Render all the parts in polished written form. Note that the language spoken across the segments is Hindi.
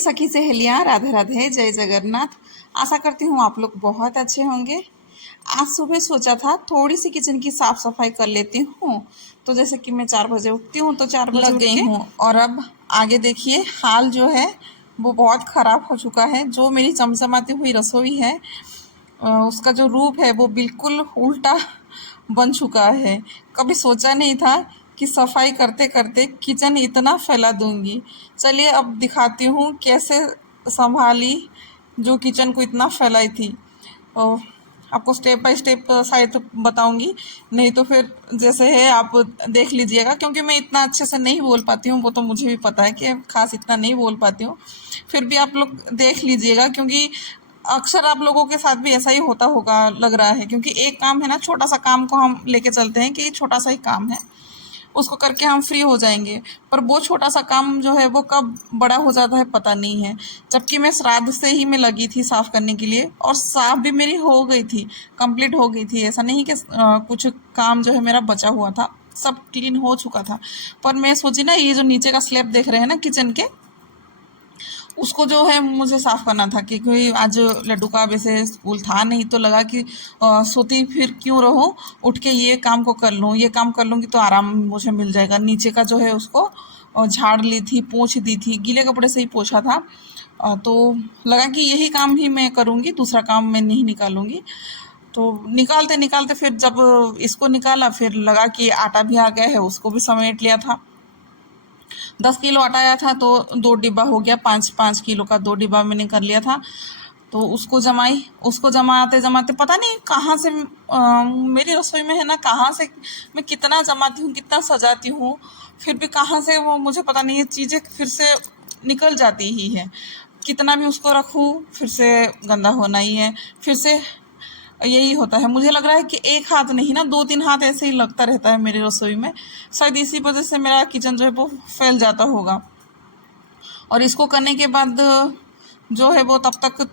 सखी सहेलियां, राधे राधे, जय जगन्नाथ। आशा करती हूँ आप लोग बहुत अच्छे होंगे। आज सुबह सोचा था थोड़ी सी किचन की साफ सफाई कर लेती हूँ। तो जैसे कि मैं 4 बजे उठती हूँ तो 4 बजे लग गई हूँ और अब आगे देखिए हाल जो है वो बहुत ख़राब हो चुका है। जो मेरी चमचमाती हुई रसोई है उसका जो रूप है वो बिल्कुल उल्टा बन चुका है। कभी सोचा नहीं था कि सफाई करते करते किचन इतना फैला दूंगी। चलिए अब दिखाती हूँ कैसे संभाली जो किचन को इतना फैलाई थी। और आपको स्टेप बाय स्टेप शायद बताऊंगी, नहीं तो फिर जैसे है आप देख लीजिएगा, क्योंकि मैं इतना अच्छे से नहीं बोल पाती हूँ, वो तो मुझे भी पता है कि खास इतना नहीं बोल पाती हूँ। फिर भी आप लोग देख लीजिएगा, क्योंकि अक्सर आप लोगों के साथ भी ऐसा ही होता होगा लग रहा है। क्योंकि एक काम है ना, छोटा सा काम को हम लेके चलते हैं कि ये छोटा सा ही काम है, उसको करके हम फ्री हो जाएंगे, पर वो छोटा सा काम जो है वो कब बड़ा हो जाता है पता नहीं है। जबकि मैं श्राद्ध से ही मैं लगी थी साफ़ करने के लिए, और साफ़ भी मेरी हो गई थी, कंप्लीट हो गई थी। ऐसा नहीं कि कुछ काम जो है मेरा बचा हुआ था, सब क्लीन हो चुका था। पर मैं सोची ना, ये जो नीचे का स्लैब देख रहे हैं ना किचन के, उसको जो है मुझे साफ़ करना था। क्योंकि आज लड्डू का वैसे स्कूल था नहीं, तो लगा कि सोती फिर क्यों रहो, उठ के ये काम को कर लूँ, ये काम कर लूँगी तो आराम मुझे मिल जाएगा। नीचे का जो है उसको झाड़ ली थी, पोंछ दी थी, गीले कपड़े से ही पोंछा था। तो लगा कि यही काम ही मैं करूँगी, दूसरा काम मैं नहीं निकालूँगी। तो निकालते निकालते फिर जब इसको निकाला, फिर लगा कि आटा भी आ गया है, उसको भी समेट लिया था। 10 किलो आटा आया था तो 2 डिब्बा हो गया, 5-5 किलो का 2 डिब्बा मैंने कर लिया था। तो उसको जमाई, उसको जमाते जमाते पता नहीं कहाँ से मेरी रसोई में है ना, कहाँ से मैं कितना जमाती हूँ, कितना सजाती हूँ, फिर भी कहाँ से वो मुझे पता नहीं है, चीज़ें फिर से निकल जाती ही है। कितना भी उसको रखूँ फिर से गंदा होना ही है, फिर से यही होता है। मुझे लग रहा है कि एक हाथ नहीं ना, 2-3 हाथ ऐसे ही लगता रहता है मेरी रसोई में। शायद इसी वजह से मेरा किचन जो है वो फैल जाता होगा। और इसको करने के बाद जो है वो तब तक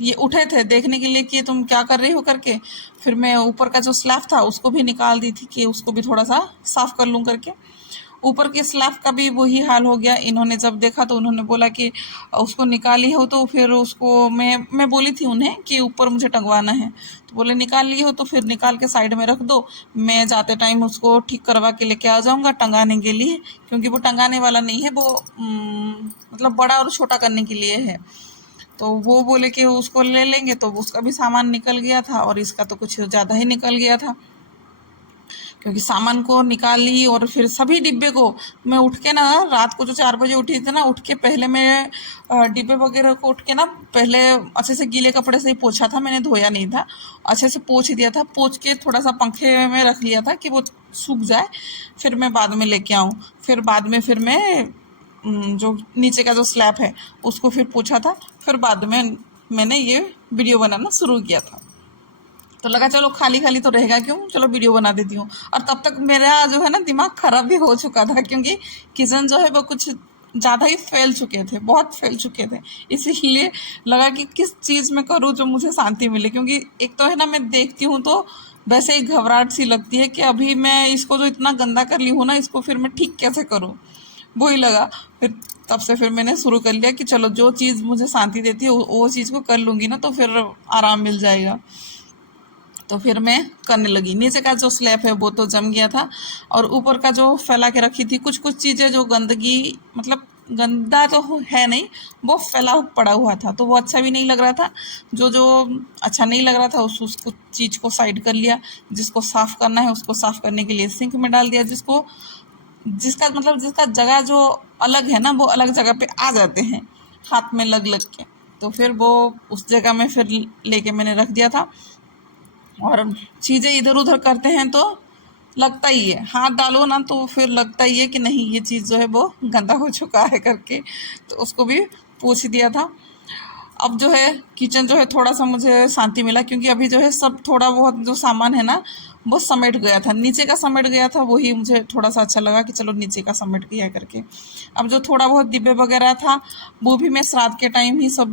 ये उठे थे देखने के लिए कि तुम क्या कर रही हो करके। फिर मैं ऊपर का जो स्लैब था उसको भी निकाल दी थी कि उसको भी थोड़ा सा साफ कर लूँ करके। ऊपर के स्लैब का भी वही हाल हो गया। इन्होंने जब देखा तो उन्होंने बोला कि उसको निकाली हो तो फिर उसको मैं बोली थी उन्हें कि ऊपर मुझे टंगवाना है, तो बोले निकाल ली हो तो फिर निकाल के साइड में रख दो, मैं जाते टाइम उसको ठीक करवा के लेके आ जाऊँगा टंगाने के लिए। क्योंकि वो टंगाने वाला नहीं है, वो मतलब बड़ा और छोटा करने के लिए है। तो वो बोले कि उसको ले लेंगे, तो उसका भी सामान निकल गया था और इसका तो कुछ ज़्यादा ही निकल गया था। क्योंकि सामान को निकाल ली और फिर सभी डिब्बे को मैं उठ के ना, रात को जो 4 बजे उठी थी ना, उठ के पहले मैं डिब्बे वगैरह को उठ के ना पहले अच्छे से गीले कपड़े से ही पोंछा था, मैंने धोया नहीं था। अच्छे से पोंछ दिया था, पोंछ के थोड़ा सा पंखे में रख लिया था कि वो सूख जाए, फिर मैं बाद में लेके आऊँ। फिर बाद में फिर मैं जो नीचे का जो स्लैब है उसको फिर पोंछा था। फिर बाद में मैंने ये वीडियो बनाना शुरू किया था। तो लगा चलो खाली खाली तो रहेगा क्यों, चलो वीडियो बना देती हूँ। और तब तक मेरा जो है ना दिमाग खराब भी हो चुका था, क्योंकि किचन जो है वो कुछ ज़्यादा ही फैल चुके थे, बहुत फैल चुके थे। इसीलिए लगा कि किस चीज़ में करूँ जो मुझे शांति मिले। क्योंकि एक तो है ना, मैं देखती हूँ तो वैसे ही घबराहट सी लगती है कि अभी मैं इसको जो इतना गंदा कर ली हूँ ना, इसको फिर मैं ठीक कैसे करूँ, वही लगा। फिर तब से फिर मैंने शुरू कर लिया कि चलो जो चीज़ मुझे शांति देती है वो चीज़ को कर लूँगी ना, तो फिर आराम मिल जाएगा। तो फिर मैं करने लगी। नीचे का जो स्लैब है वो तो जम गया था, और ऊपर का जो फैला के रखी थी कुछ कुछ चीज़ें, जो गंदगी मतलब गंदा तो है नहीं, वो फैला पड़ा हुआ था, तो वो अच्छा भी नहीं लग रहा था। जो जो अच्छा नहीं लग रहा था उसको चीज़ को साइड कर लिया। जिसको साफ़ करना है उसको साफ़ करने के लिए सिंक में डाल दिया। जिसका मतलब जिसका जगह जो अलग है ना, वो अलग जगह पे आ जाते हैं हाथ में लग लग के। तो फिर वो उस जगह में फिर लेके मैंने रख दिया था। और चीज़ें इधर उधर करते हैं तो लगता ही है, हाथ डालो ना तो फिर लगता ही है कि नहीं ये चीज़ जो है वो गंदा हो चुका है करके। तो उसको भी पूछ दिया था। अब जो है किचन जो है थोड़ा सा मुझे शांति मिला, क्योंकि अभी जो है सब थोड़ा बहुत जो सामान है ना वो समेट गया था, नीचे का समेट गया था, वही मुझे थोड़ा सा अच्छा लगा कि चलो नीचे का समेट गया करके। अब जो थोड़ा बहुत डिब्बे वगैरह था वो भी मैं श्राद्ध के टाइम ही सब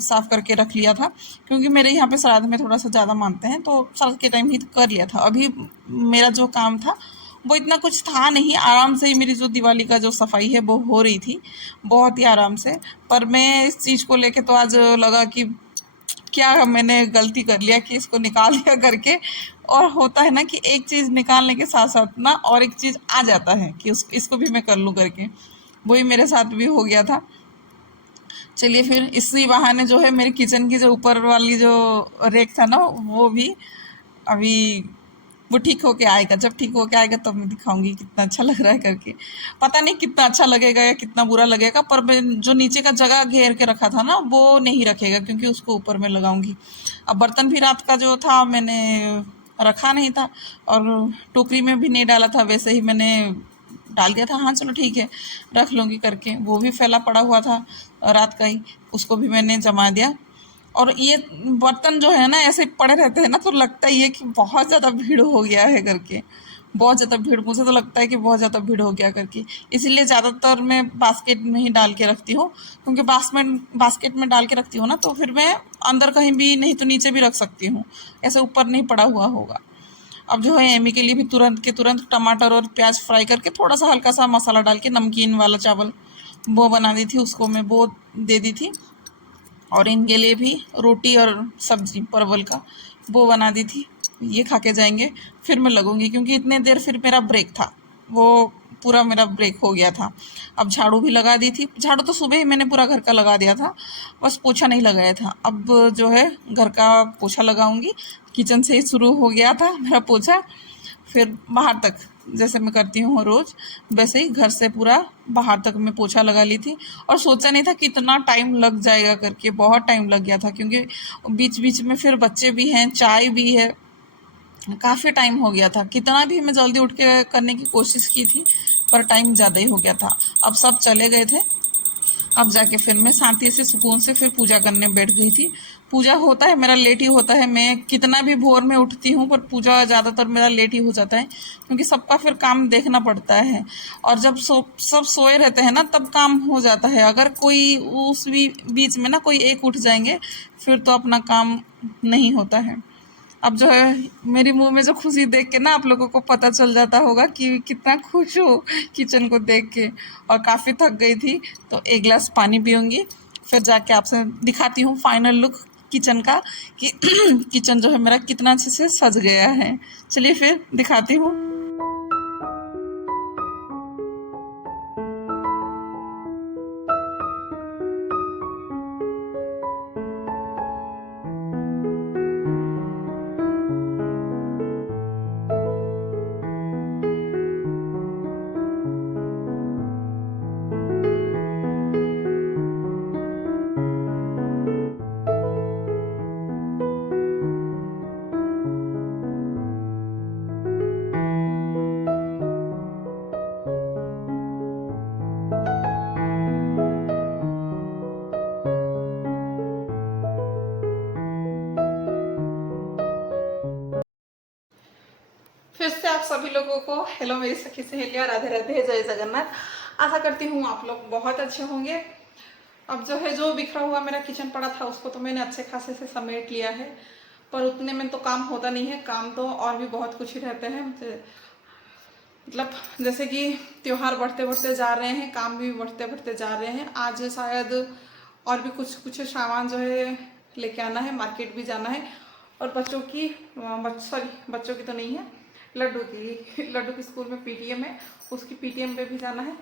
साफ़ करके रख लिया था। क्योंकि मेरे यहाँ पे श्राद्ध में थोड़ा सा ज़्यादा मानते हैं, तो श्राद्ध के टाइम ही कर लिया था। अभी मेरा जो काम था वो इतना कुछ था नहीं, आराम से ही मेरी जो दिवाली का जो सफाई है वो हो रही थी, बहुत ही आराम से। पर मैं इस चीज़ को लेके तो आज लगा कि क्या मैंने गलती कर लिया कि इसको निकाल दिया करके। और होता है ना कि एक चीज़ निकालने के साथ साथ ना और एक चीज़ आ जाता है कि उस इसको भी मैं कर लूँ करके, वही मेरे साथ भी हो गया था। चलिए फिर इसी बहाने जो है मेरे किचन की जो ऊपर वाली जो रेक था ना, वो भी अभी वो ठीक होके आएगा। जब ठीक होके आएगा तब मैं दिखाऊंगी कितना अच्छा लग रहा है करके। पता नहीं कितना अच्छा लगेगा या कितना बुरा लगेगा, पर मैं जो नीचे का जगह घेर के रखा था ना वो नहीं रखेगा, क्योंकि उसको ऊपर में लगाऊंगी। अब बर्तन भी रात का जो था मैंने रखा नहीं था, और टोकरी में भी नहीं डाला था, वैसे ही मैंने डाल दिया था। हाँ चलो ठीक है, रख लूँगी करके। वो भी फैला पड़ा हुआ था रात का ही, उसको भी मैंने जमा दिया। और ये बर्तन जो है ना ऐसे पड़े रहते हैं ना, तो लगता ही है कि बहुत ज़्यादा भीड़ हो गया है करके। बहुत ज़्यादा भीड़, मुझे तो लगता है कि बहुत ज़्यादा भीड़ हो गया करके। इसीलिए ज़्यादातर मैं बास्केट में ही डाल के रखती हूँ, क्योंकि बास्केट में डाल के रखती हूँ ना, तो फिर मैं अंदर कहीं भी, नहीं तो नीचे भी रख सकती हूँ, ऐसे ऊपर नहीं पड़ा हुआ होगा। अब जो है एमी के लिए भी तुरंत के तुरंत टमाटर और प्याज फ्राई करके थोड़ा सा हल्का सा मसाला डाल के, नमकीन वाला चावल वो बना दी थी, उसको मैं वो दे दी थी। और इनके लिए भी रोटी और सब्जी परवल का वो बना दी थी, ये खा के जाएंगे। फिर मैं लगूंगी, क्योंकि इतने देर फिर मेरा ब्रेक था, वो पूरा मेरा ब्रेक हो गया था। अब झाड़ू भी लगा दी थी, झाड़ू तो सुबह ही मैंने पूरा घर का लगा दिया था, बस पोछा नहीं लगाया था। अब जो है घर का पोछा लगाऊंगी, किचन से ही शुरू हो गया था मेरा पोछा। फिर बाहर तक, जैसे मैं करती हूँ रोज़, वैसे ही घर से पूरा बाहर तक मैं पोछा लगा ली थी। और सोचा नहीं था कि इतना टाइम लग जाएगा करके, बहुत टाइम लग गया था, क्योंकि बीच बीच में फिर बच्चे भी हैं, चाय भी है, काफ़ी टाइम हो गया था। कितना भी मैं जल्दी उठ के करने की कोशिश की थी, पर टाइम ज़्यादा ही हो गया था। अब सब चले गए थे, अब जाके फिर मैं शांति से सुकून से फिर पूजा करने बैठ गई थी। पूजा होता है मेरा लेट ही होता है, मैं कितना भी भोर में उठती हूँ, पर पूजा ज़्यादातर मेरा लेट ही हो जाता है, क्योंकि सबका फिर काम देखना पड़ता है। और जब सब सोए रहते हैं ना, तब काम हो जाता है। अगर कोई उस बीच में ना कोई एक उठ जाएंगे, फिर तो अपना काम नहीं होता है। अब जो है मेरी मुंह में जो खुशी देख के ना आप लोगों को पता चल जाता होगा कि कितना खुश हूँ किचन को देख के। और काफ़ी थक गई थी, तो एक गिलास पानी पीऊँगी, फिर जाके आपसे दिखाती हूँ फाइनल लुक किचन का, कि किचन जो है मेरा कितना अच्छे से सज गया है। चलिए फिर दिखाती हूँ। फिर से आप सभी लोगों को हेलो मेरी सखी सहेलियां, राधे राधे, जय जगन्नाथ। आशा करती हूँ आप लोग बहुत अच्छे होंगे। अब जो है जो बिखरा हुआ मेरा किचन पड़ा था उसको तो मैंने अच्छे खासे से समेट लिया है, पर उतने में तो काम होता नहीं है, काम तो और भी बहुत कुछ ही रहते हैं। मतलब जैसे कि त्योहार बढ़ते बढ़ते जा रहे हैं, काम भी बढ़ते बढ़ते जा रहे हैं। आज शायद और भी कुछ कुछ सामान जो है लेके आना है, मार्केट भी जाना है। और बच्चों की सॉरी बच्चों की तो नहीं है, लड्डू की स्कूल में पीटीएम है, उसकी पीटीएम पे भी जाना है।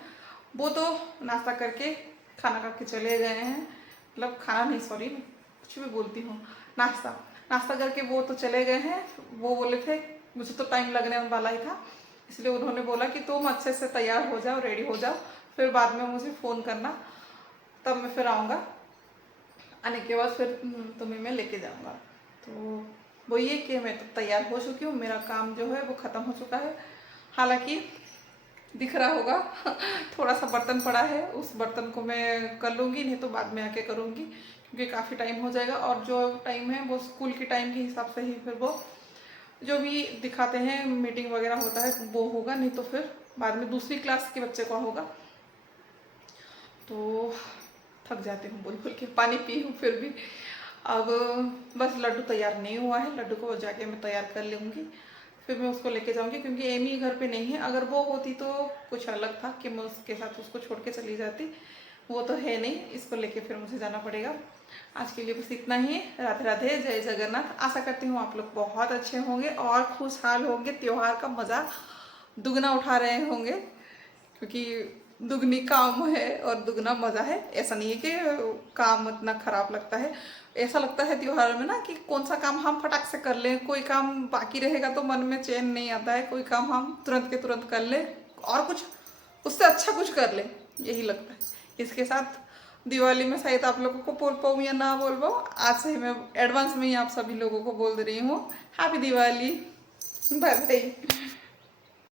वो तो नाश्ता करके खाना खा के चले गए हैं, मतलब खाना नहीं सॉरी कुछ भी बोलती हूँ, नाश्ता नाश्ता करके वो तो चले गए हैं। वो बोले थे मुझे तो टाइम लगने वाला ही था, इसलिए उन्होंने बोला कि तुम अच्छे से तैयार हो जाओ, रेडी हो जाओ, फिर बाद में मुझे फ़ोन करना, तब मैं फिर आऊँगा। आने के बाद फिर तुम्हें मैं लेके जाऊँगा। तो वो ये कि मैं तो तैयार हो चुकी हूँ, मेरा काम जो है वो ख़त्म हो चुका है। हालांकि दिख रहा होगा थोड़ा सा बर्तन पड़ा है, उस बर्तन को मैं कर लूँगी, नहीं तो बाद में आके करूँगी, क्योंकि काफ़ी टाइम हो जाएगा। और जो टाइम है वो स्कूल के टाइम के हिसाब से ही फिर वो जो भी दिखाते हैं मीटिंग वगैरह होता है वो होगा, नहीं तो फिर बाद में दूसरी क्लास के बच्चे का होगा। तो थक जाती हूँ बोल बोल के, पानी पी हूँ फिर भी। अब बस लड्डू तैयार नहीं हुआ है, लड्डू को जाके मैं तैयार कर लूँगी, फिर मैं उसको लेके जाऊंगी, क्योंकि एमी घर पे नहीं है। अगर वो होती तो कुछ अलग था कि मैं उसके साथ उसको छोड़ के चली जाती, वो तो है नहीं, इसको लेके फिर मुझे जाना पड़ेगा। आज के लिए बस इतना ही। राधे राधे, जय जगन्नाथ। आशा करती हूँ आप लोग बहुत अच्छे होंगे और खुशहाल होंगे, त्योहार का मज़ा दुगना उठा रहे होंगे, क्योंकि दुगनी काम है और दुगना मज़ा है। ऐसा नहीं है कि काम इतना खराब लगता है, ऐसा लगता है त्योहार में ना कि कौन सा काम हम फटाक से कर लें, कोई काम बाकी रहेगा तो मन में चैन नहीं आता है, कोई काम हम तुरंत के तुरंत कर लें और कुछ उससे अच्छा कुछ कर लें, यही लगता है। इसके साथ दिवाली में शायद आप लोगों को बोल पाऊँ या ना बोल पाऊँ, आज से ही मैं एडवांस में ही आप सभी लोगों को बोल दे रही हूँ हैप्पी दिवाली, बाय बाय।